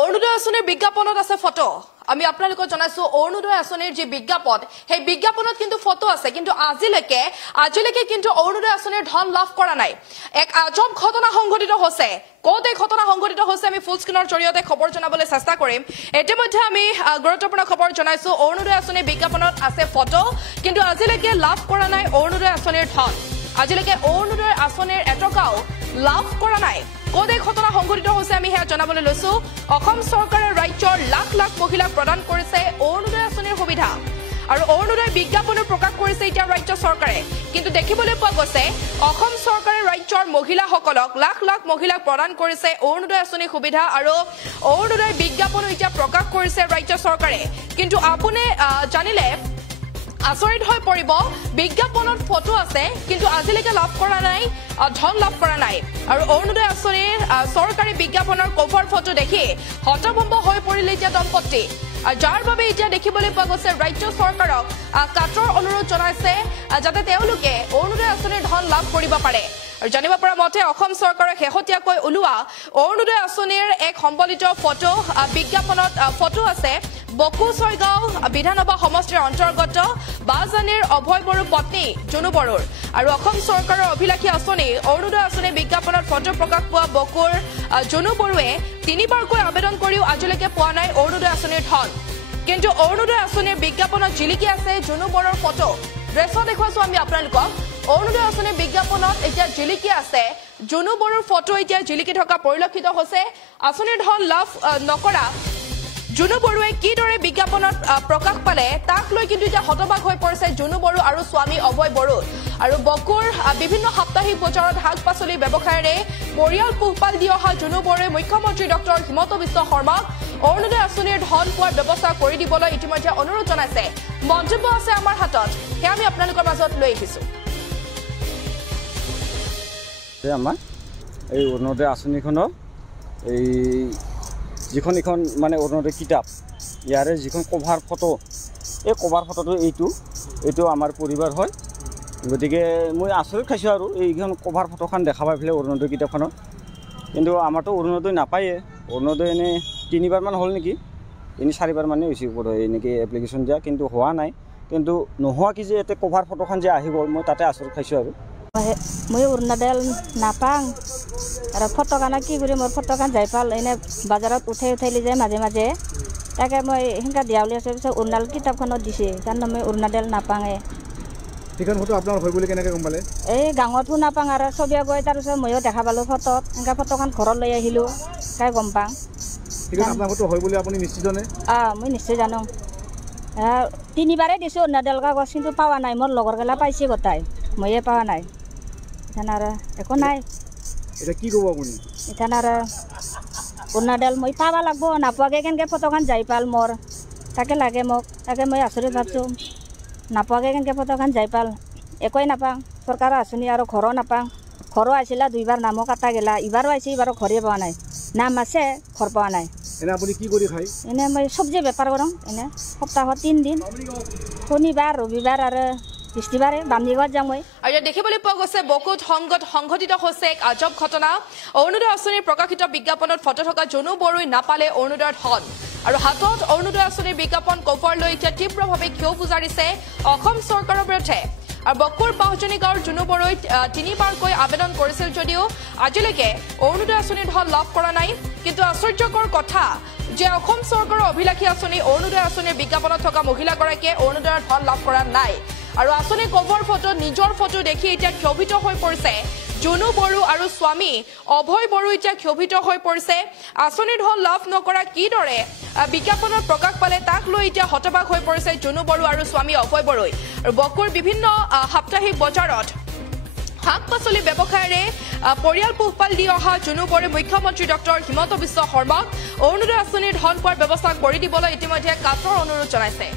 অৰুণোদয় আঁচনিৰ বিজ্ঞাপনত আছে ফটো আমি আপোনালোকক জনাইছো অৰুণোদয় আঁচনিৰ যে বিজ্ঞাপন সেই বিজ্ঞাপনত কিন্তু ফটো আছে কিন্তু আজিলৈকে কিন্তু অৰুণোদয় আঁচনিৰ ধন লাভ কৰা নাই এক আজব ঘটনা সংঘটিত হৈছে কোতে ঘটনা সংঘটিত হৈছে আমি ফুল স্ক্ৰিনৰ জৰিয়তে খবৰ জনাবলৈ চেষ্টা কৰিম ইতিমধ্যে আমি গুৰুত্বপূৰ্ণ খবৰ জনাইছো অৰুণোদয় আঁচনিৰ বিজ্ঞাপনত আছে ফটো কিন্তু আজিলৈকে লাভ কৰা নাই অৰুণোদয় আঁচনিৰ ধন আজিলৈকে অৰুণোদয় আঁচনিৰ এটকাও লাভ কৰা নাই কোতে ঘটনা সংঘটিত হৈছে আমি হেয়া জনাবলৈ লৈছো অসম চৰকাৰে ৰাজ্যৰ লাখ লাখ মহিলাক প্ৰদান কৰিছে অৰুণোদয় আঁচনিৰ সুবিধা আৰু অৰুণোদয় বিজ্ঞাপনো প্ৰকাশ কৰিছে এতিয়া ৰাজ্য চৰকাৰে কিন্তু দেখিবলৈ পোৱা গৈছে অসম চৰকাৰে ৰাজ্যৰ মহিলাসকলক লাখ লাখ মহিলাক প্ৰদান কৰিছে অৰুণোদয় আঁচনিৰ সুবিধা আৰু অৰুণোদয় বিজ্ঞাপনো এতিয়া প্ৰকাশ কৰিছে ৰাজ্য চৰকাৰে কিন্তু আপুনি জানিলে আচৰিত হৈ পৰিব বিজ্ঞাপনত ফটো আছে কিন্তু আজিলৈকে লাভ কৰা নাই ধন লাভ কৰা নাই আৰু অৰুণোদয় আঁচনিৰ চৰকাৰী বিজ্ঞাপনৰ কভাৰ ফটো দেখি হতভম্ব হৈ পৰিলে এতিয়া দম্পতি যাৰ বাবে এতিয়া দেখিবলৈ পোৱা গৈছে ৰাজ্য চৰকাৰক কাটৰ অনুৰোধ জনাইছে যাতে তেওঁলোকে অৰুণোদয় আঁচনিৰ ধন লাভ কৰিব পাৰে আৰু জানিব পৰা মতে অসম চৰকাৰে শেহতীয়াকৈ ওলোৱা অৰুণোদয় আঁচনিৰ এক সম্বলিত ফটো বিজ্ঞাপনত ফটো আছে বকু ছয়গাঁও বিধানসভা সমষ্টিৰ অন্তৰ্গত বাজানীৰ অভয় বড়ো পত্নী জুনু বড়োৰ আৰু অসম চৰকাৰৰ অভিলাষী আঁচনি অৰুণোদয় আঁচনি বিজ্ঞাপনত ফটো প্ৰকাশ পোৱা বকুৰ জুনু বড়োৱে তিনিবাৰকৈ আবেদন কৰিও আজিলৈকে পোৱা নাই অৰুণোদয় আঁচনিৰ ধন কিন্তু অৰুণোদয় আঁচনিৰ বিজ্ঞাপনত জিলিকি আছে জুনু বড়োৰ ফটো দৃশ্য দেখুৱাইছো আমি আপোনালোকক অৰুণোদয় আঁচনিৰ বিজ্ঞাপনত এতিয়া জিলিকি আছে জুনু বড়োৰ ফটো এতিয়া জিলিকি থকা পৰিলক্ষিত হৈছে আঁচনিৰ ধন লাভ নকৰা জুনু বড়োৱে কিদৰে বিজ্ঞাপনত প্ৰকাশ পালে তাক লৈ কিন্তু এতিয়া হতবাক হৈ পৰিছে জুনু বড়ো আৰু স্বামী অভয় বড়ো আৰু বকুৰ বিভিন্ন সাপ্তাহিক বজাৰত শাক পাচলি ব্যৱসায়েৰে পৰিয়াল পোহপাল দি অহা জুনু বড়োৱে মুখ্যমন্ত্ৰী ডক্টৰ হিমন্ত বিশ্ব শৰ্মাক অৰুণোদয় আঁচনিৰ ধন পোৱাৰ ব্যৱস্থা কৰি দিবলৈ ইতিমধ্যে অনুৰোধ জনাইছে মন্তব্য আছে আমাৰ হাতত সেয়া আমি আপোনালোকৰ মাজত লৈ আহিছো আমাৰ এই অৰুণোদয় আঁচনিখনৰ এই যিখন এখন মানে অৰুণোদয় কিতাপ ইয়াৰে যিখন কভাৰ ফটো এই কভাৰ ফটোটো এইটো আমাৰ পৰিবাৰ হয় গতিকে মই আচৰিত খাইছোঁ আৰু এইখন কভাৰ ফটোখন দেখা পাই পেলাই অৰুণোদয় কিতাপখনত কিন্তু আমাৰতো অৰুণোদয় নাপায়ে অৰুণোদয় এনেই 3বাৰমান হ'ল নেকি 4বাৰমানেই হৈছে এনেকৈ এপ্লিকেশ্যন দিয়া কিন্তু হোৱা নাই কিন্তু নোহোৱা কি যে ইয়াতে কভাৰ ফটোখন যে আহি গ'ল মই তাতে আচৰিত খাইছোঁ আৰু মই অৰুণোদয় নাপাং আৰু ফটোখন কি কৰি মোৰ ফটোখন যাই পাল এনে বজাৰত উঠাই লৈ যায় মাজে মাজে তাকে মই সেনেকৈ দিয়া বুলি আছোঁ পিছত অৰুণাল কিতাপখনত দিছে কাৰণ মই অৰুণোদয় নাপাঙে সেইখন ফটো আপোনাৰ হয় বুলি কেনেকৈ গম পালে এই গাঁৱতো নাপাং আৰু চবে গৈ তাৰপিছত ময়ো দেখা পালোঁ ফটোত এনেকৈ ফটোখন ঘৰত লৈ আহিলোঁ তাই গম পাওঁ আপোনাৰ ফটো হয় বুলি আপুনি নিশ্চিত নে মই নিশ্চয় জানো 3বাৰে দিছোঁ অৰুণোদয় কাগজ কিন্তু পোৱা নাই মোৰ লগৰগিলা পাইছে গোটাই ময়ে পোৱা নাই এতিয়া আৰু একো নাই এতিয়া কি ক'ব আপুনি এতিয়া আৰু অৰুণোদয় মই পাব লাগিব নাপোৱাকৈ কেনেকৈ ফটোখন যাই পাল মোৰ তাকে লাগে মোক তাকে মই আচৰিত ভাবছোঁ নাপোৱাকৈ কেনেকৈ ফটোখন যাই পাল একোৱেই নাপাওঁ চৰকাৰৰ আঁচনি আৰু ঘৰো নাপাওঁ ঘৰো আছিলে 2বাৰ নামো কাটা গেলা ইবাৰো আহিছে ইবাৰো ঘৰে পোৱা নাই নাম আছে ঘৰ পোৱা নাই এনে আপুনি কি কৰি খায় এনে মই চব্জি বেপাৰ কৰোঁ এনে সপ্তাহত 3 দিন শনিবাৰ ৰবিবাৰ আৰু বৃষ্টিবাৰে বামনিগত যাওঁ মই আৰু দেখিবলৈ পোৱা গৈছে বকুত সংঘটিত হৈছে এক আজব ঘটনা অৰুণোদয় আঁচনিৰ প্ৰকাশিত বিজ্ঞাপনত ফটো থকা জুনু বড়োই নাপালে অৰুণোদয়ৰ ধন আৰু হাতত অৰুণোদয় আঁচনিৰ বিজ্ঞাপন কভাৰ লৈ এতিয়া তীব্ৰভাৱে ক্ষোভ উজাৰিছে অসম চৰকাৰৰ বিৰুদ্ধে আৰু বকুৰ পাঁচজনী গাঁৱৰ জুনু বড়োই 3বাৰকৈ আবেদন কৰিছিল যদিও আজিলৈকে অৰুণোদয় আঁচনিৰ ধন লাভ কৰা নাই কিন্তু আশ্চৰ্যকৰ কথা যে অসম চৰকাৰৰ অভিলাষী আঁচনি অৰুণোদয় আঁচনিৰ বিজ্ঞাপনত থকা মহিলাগৰাকীয়ে অৰুণোদয়ৰ ধন লাভ কৰা নাই আৰু আঁচনি কভাৰ ফটো নিজৰ ফটো দেখি এতিয়া ক্ষোভিত হৈ পৰিছে জুনু বড়ো আৰু স্বামী অভয় বড়ো এতিয়া ক্ষোভিত হৈ পৰিছে আঁচনিৰ ধন লাভ নকৰা কিদৰে বিজ্ঞাপনত প্ৰকাশ পালে তাক লৈ এতিয়া হতবাক হৈ পৰিছে জুনু বড়ো আৰু স্বামী অভয় বড়োই আৰু বকুৰ বিভিন্ন সাপ্তাহিক বজাৰত শাক পাচলি ব্যৱসায়েৰে পৰিয়াল পোহপাল দি অহা জুনু বড়োই মুখ্যমন্ত্ৰী ডক্টৰ হিমন্ত বিশ্ব শৰ্মাক অৰুণোদয় আঁচনিৰ ধন পোৱাৰ ব্যৱস্থা কৰি দিবলৈ ইতিমধ্যে কাটৰ অনুৰোধ জনাইছে